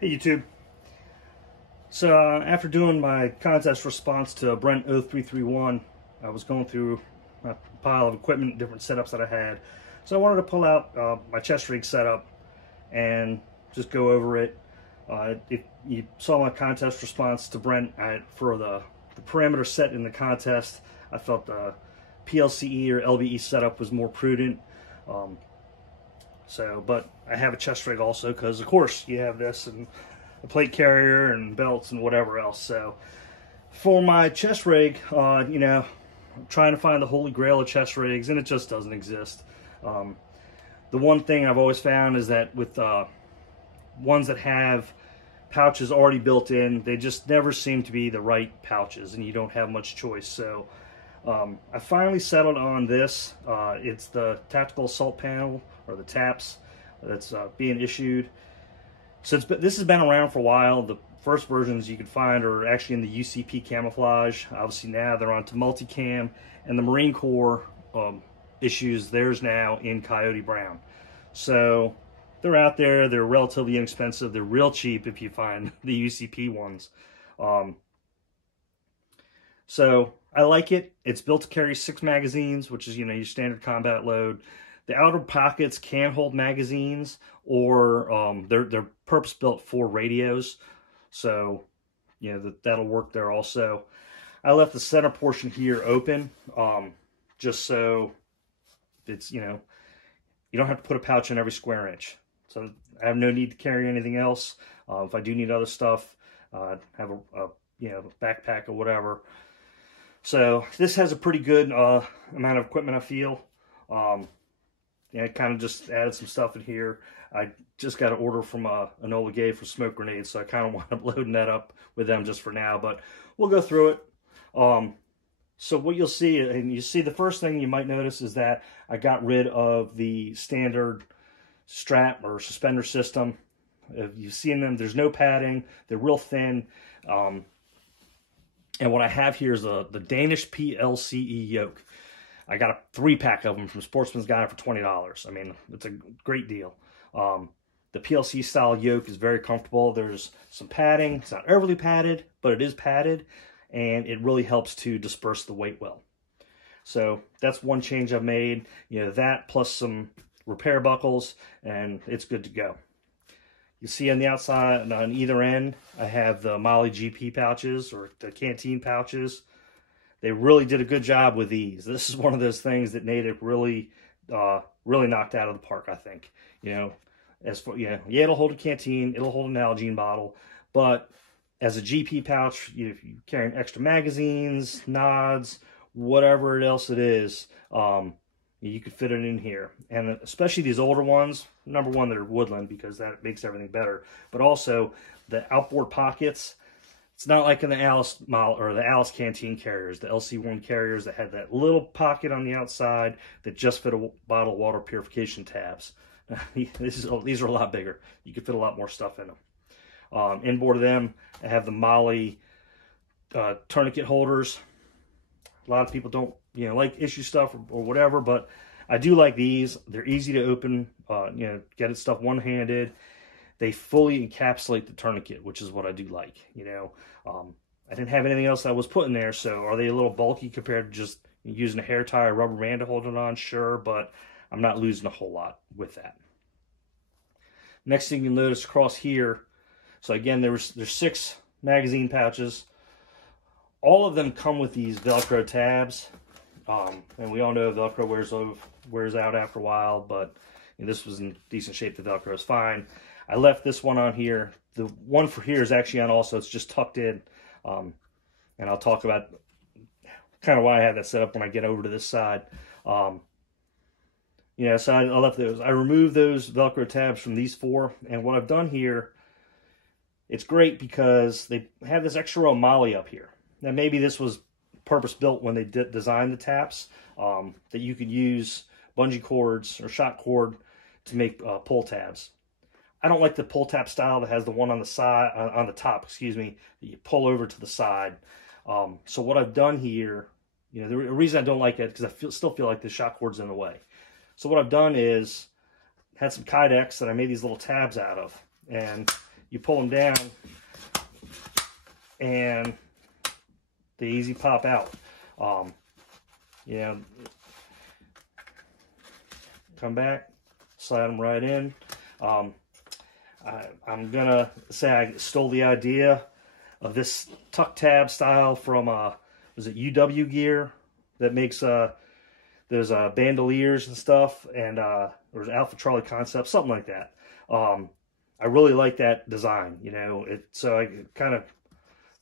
Hey YouTube. So after doing my contest response to Brent 0331, I was going through a pile of equipment, different setups that I had. So I wanted to pull out my chest rig setup and just go over it. If you saw my contest response to Brent, for the parameter set in the contest, I felt the PLCE or LBE setup was more prudent. But I have a chest rig also because, of course, you have this and a plate carrier and belts and whatever else. So for my chest rig, I'm trying to find the holy grail of chest rigs, and it just doesn't exist. The one thing I've always found is that with ones that have pouches already built in, they just never seem to be the right pouches, and you don't have much choice. So I finally settled on this. It's the Tactical Assault Panel, or the TAPS, that's being issued. So this has been around for a while. The first versions you could find are actually in the UCP camouflage. Obviously now they're onto multicam, and the Marine Corps issues theirs now in Coyote Brown. So they're out there. They're relatively inexpensive. They're real cheap if you find the UCP ones. So I like it. It's built to carry 6 magazines, which is, your standard combat load. The outer pockets can hold magazines, or they're purpose-built for radios. So, that'll work there also. I left the center portion here open, just so it's, you don't have to put a pouch in every square inch. So I have no need to carry anything else. If I do need other stuff, have a backpack or whatever. So this has a pretty good amount of equipment, I feel. I kind of just added some stuff in here. I just got an order from Enola Gay for smoke grenades, so I kind of wound up loading that up with them just for now, but we'll go through it. So what you'll see, and you see the first thing you might notice is that I got rid of the standard strap or suspender system. If you've seen them, there's no padding. They're real thin. And what I have here is the Danish PLCE yoke. I got a 3-pack of them from Sportsman's Guide for $20. I mean, it's a great deal. The PLC style yoke is very comfortable. There's some padding. It's not overly padded, but it is padded, and it really helps to disperse the weight well. So that's one change I've made. That plus some repair buckles, and it's good to go. You see on the outside and on either end, I have the Molly GP pouches, or the canteen pouches. They really did a good job with these. This is one of those things that Natick really knocked out of the park, I think. It'll hold a canteen, it'll hold an Nalgene bottle, but as a GP pouch, if you're carrying extra magazines, nods, whatever else it is, you could fit it in here. And especially these older ones, number one, they're woodland because that makes everything better. But also the outboard pockets. It's not like in the Alice model or the Alice canteen carriers, the LC1 carriers that had that little pocket on the outside that just fit a bottle of water purification tabs. These are a lot bigger. You could fit a lot more stuff in them. Inboard of them, I have the Molly tourniquet holders. A lot of people don't like issue stuff or whatever, but I do like these. They're easy to open, get it stuff one-handed. They fully encapsulate the tourniquet, which is what I do like. I didn't have anything else I was putting there, so are they a little bulky compared to just using a hair tie or rubber band to hold it on? Sure, but I'm not losing a whole lot with that. Next thing you'll notice across here, so again, there's 6 magazine pouches. All of them come with these Velcro tabs, and we all know Velcro wears out after a while, but this was in decent shape. The Velcro is fine. I left this one on here. The one for here is actually on also. It's just tucked in. And I'll talk about kind of why I have that set up when I get over to this side. So I left those. I removed those Velcro tabs from these 4. And what I've done here, it's great because they have this extra row of Molly up here. Now, maybe this was purpose-built when they designed the TAPS, that you could use bungee cords or shot cord to make pull tabs. I don't like the pull tab style that has the one on the side, on the top, excuse me, that you pull over to the side. So what I've done here, the reason I don't like it, because I still feel like the shot cord's in the way. So what I've done is had some Kydex that I made these little tabs out of, and you pull them down and they easy pop out. You know, come back, slide them right in. I'm gonna say I stole the idea of this tuck tab style from was it UW Gear that makes there's bandoliers and stuff, and there's Alpha Charlie Concepts, something like that. I really like that design, you know. So I kind of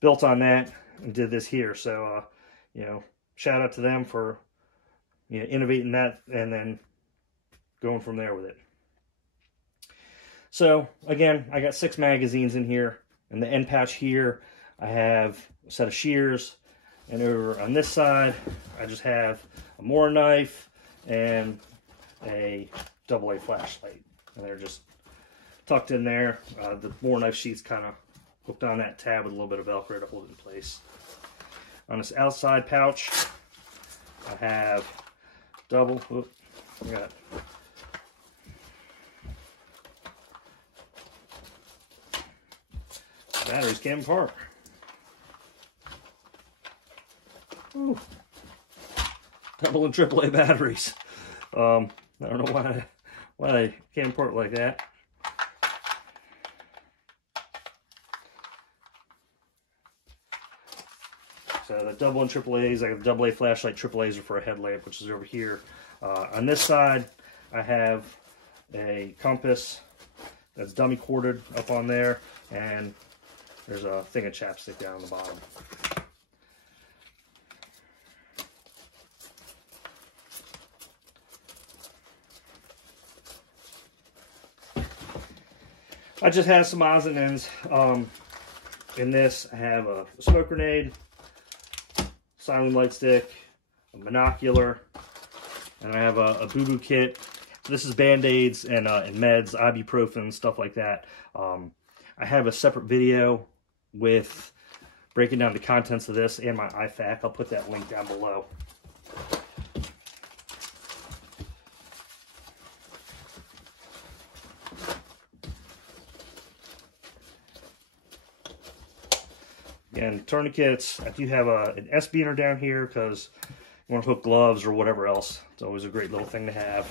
built on that and did this here. So you know, shout out to them for, you know, innovating that and then going from there with it. So again, I got 6 magazines in here. In the end pouch here, I have a set of shears, and over on this side, I just have a Moore knife and a AA flashlight, and they're just tucked in there. The Moore knife sheet's kind of hooked on that tab with a little bit of Velcro to hold it in place. On this outside pouch, I have double. Whoop, I got batteries came apart. Ooh. Double and AAA batteries. I don't know why they came apart like that. So the double and AAAs, I have a AA flashlight, AAAs are for a headlamp, which is over here. On this side, I have a compass that's dummy corded up on there, and there's a thing of chapstick down on the bottom. I just have some odds and ends. In this, I have a smoke grenade, silent light stick, a monocular, and I have a boo-boo kit. This is Band-Aids and meds, ibuprofen, stuff like that. I have a separate video with breaking down the contents of this and my IFAK. I'll put that link down below. Again, tourniquets. I do have an S-beaner down here because you want to hook gloves or whatever else. It's always a great little thing to have.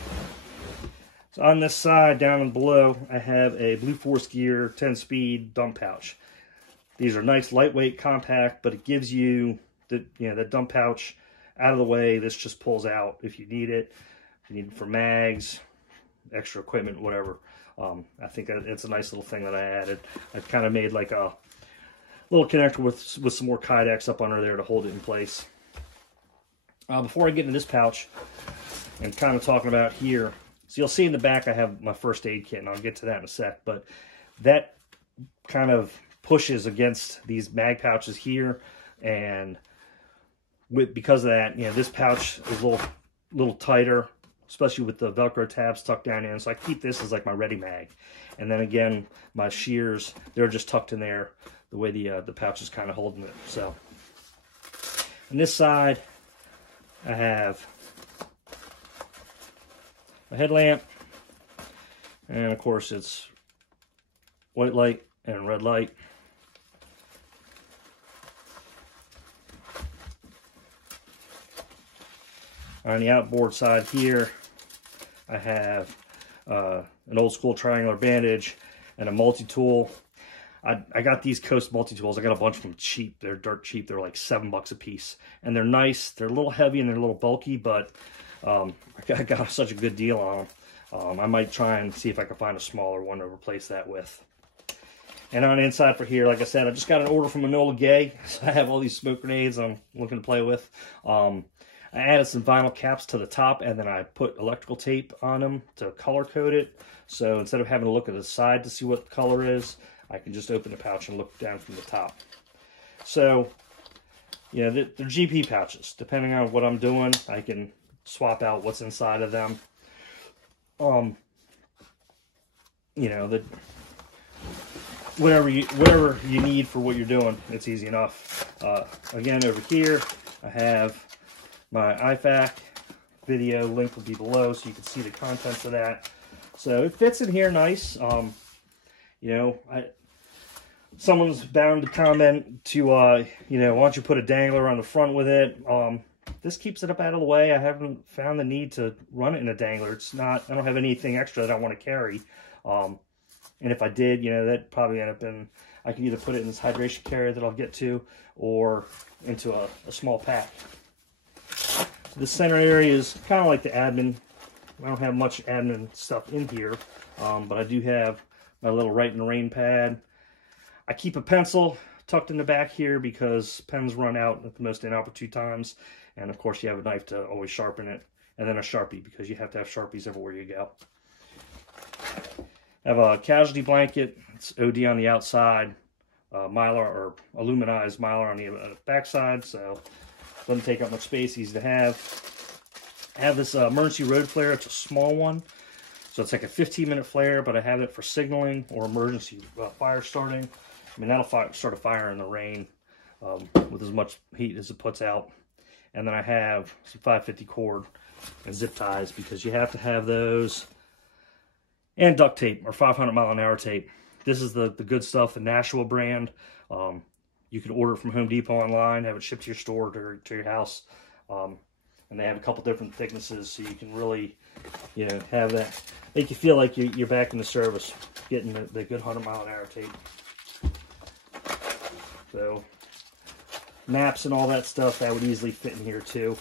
So on this side, down and below, I have a Blue Force Gear 10-speed dump pouch. These are nice, lightweight, compact, but it gives you the dump pouch out of the way. This just pulls out if you need it. If you need it for mags, extra equipment, whatever. I think it's a nice little thing that I added. I've kind of made like a little connector with some more Kydex up under there to hold it in place. Before I get into this pouch and kind of talking about here, so you'll see in the back I have my first aid kit, and I'll get to that in a sec, but that kind of pushes against these mag pouches here, and because of that, you know, this pouch is a little tighter, especially with the Velcro tabs tucked down in, so I keep this as like my ready mag. And then again, my shears, they're just tucked in there the way the pouch is kind of holding it. So on this side, I have a headlamp, and of course it's white light and red light. On the outboard side here, I have an old school triangular bandage and a multi-tool. I got these Coast multi-tools. I got a bunch of them cheap. They're dirt cheap. They're like $7 a piece. And they're nice. They're a little heavy and they're a little bulky, but I got such a good deal on them. I might try and see if I can find a smaller one to replace that with. And on the inside for here, like I said, I just got an order from Enola Gay. So I have all these smoke grenades I'm looking to play with. I added some vinyl caps to the top, and then I put electrical tape on them to color code it. So instead of having to look at the side to see what the color is, I can just open the pouch and look down from the top. So, you know, they're GP pouches. Depending on what I'm doing, I can swap out what's inside of them. You know, whatever you need for what you're doing, it's easy enough. Again, over here, I have my IFAK video. Link will be below so you can see the contents of that. So it fits in here nice. You know, Someone's bound to comment to, you know, why don't you put a dangler on the front with it? This keeps it up out of the way. I haven't found the need to run it in a dangler. It's not, I don't have anything extra that I want to carry. And if I did, you know, that'd probably end up in, I can either put it in this hydration carrier that I'll get to, or into a small pack. The center area is kind of like the admin. I don't have much admin stuff in here, but I do have my little write in the rain pad. I keep a pencil tucked in the back here because pens run out at the most inopportune times. And of course you have a knife to always sharpen it. And then a Sharpie, because you have to have Sharpies everywhere you go. I have a casualty blanket. It's OD on the outside, Mylar or aluminized Mylar on the backside, so it doesn't take up much space, easy to have. I have this emergency road flare. It's a small one, so it's like a 15-minute flare, but I have it for signaling or emergency fire starting. I mean, that'll start a fire in the rain with as much heat as it puts out. And then I have some 550 cord and zip ties, because you have to have those, and duct tape or 500-mile-an-hour tape. This is the good stuff, the Nashua brand. You can order it from Home Depot online, have it shipped to your store or to your house. And they have a couple different thicknesses, so you can really, you know, have that, make you feel like you're back in the service, getting the good 100-mile-an-hour tape. So maps and all that stuff, that would easily fit in here too.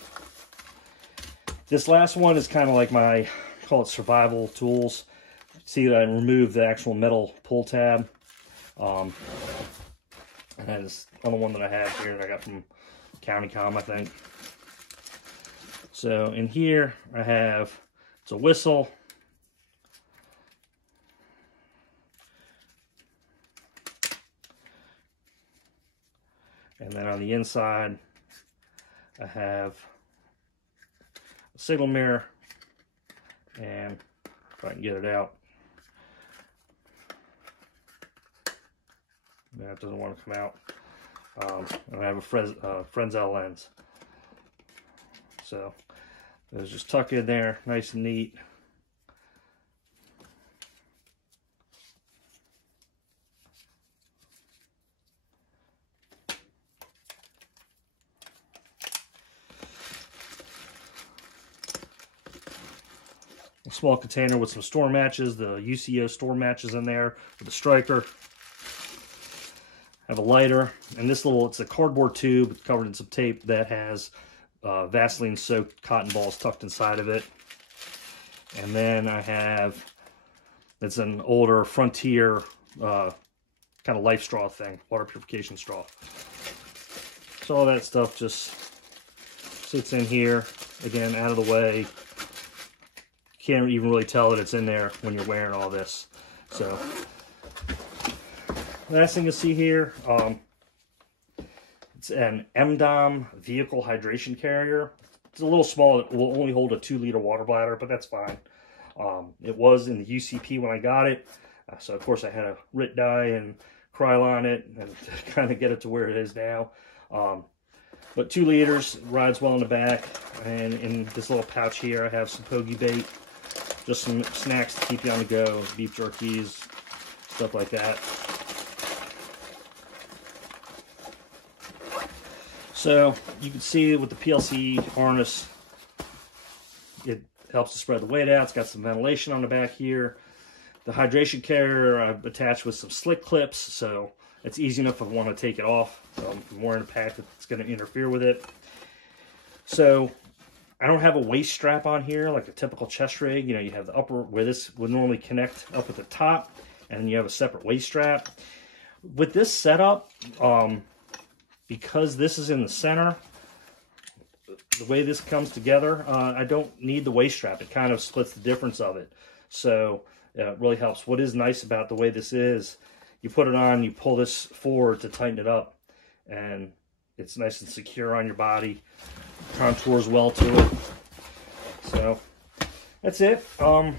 This last one is kind of like my, call it survival tools. See that I removed the actual metal pull tab. And it's another one that I have here that I got from CountyCom, I think. So in here I have, it's a whistle. And then on the inside, I have a signal mirror, and if I can get it out, that doesn't want to come out. And I have a Fresnel lens. So those just tuck in there, nice and neat. A small container with some store matches, the UCO store matches in there with a striker. I have a lighter, and this little, it's a cardboard tube covered in some tape that has Vaseline soaked cotton balls tucked inside of it. And then I have, it's an older Frontier kind of life straw thing, water purification straw. So all that stuff just sits in here, again, out of the way. Can't even really tell that it's in there when you're wearing all this. So last thing you see here, it's an MDOM vehicle hydration carrier. It's a little small. It will only hold a 2-liter water bladder, but that's fine. It was in the UCP when I got it, so of course I had to RIT dye and Krylon it and to kind of get it to where it is now. But 2 liters, rides well in the back, and in this little pouch here I have some pogie bait, just some snacks to keep you on the go, beef jerkies, stuff like that. So you can see with the PLC harness, it helps to spread the weight out. It's got some ventilation on the back here. The hydration carrier I've attached with some slick clips, so it's easy enough if I want to take it off. If I'm wearing a pack that's going to interfere with it. So I don't have a waist strap on here like a typical chest rig. You know, you have the upper where this would normally connect up at the top, and then you have a separate waist strap. With this setup, because this is in the center, the way this comes together, I don't need the waist strap. It kind of splits the difference of it. So it really helps. What is nice about the way this is, you put it on, you pull this forward to tighten it up, and it's nice and secure on your body. Contours well to it. So that's it. I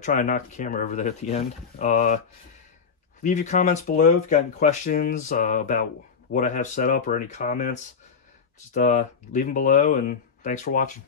try and knock the camera over there at the end. Leave your comments below if you've got any questions about what I have set up or any comments. Just leave them below, and thanks for watching.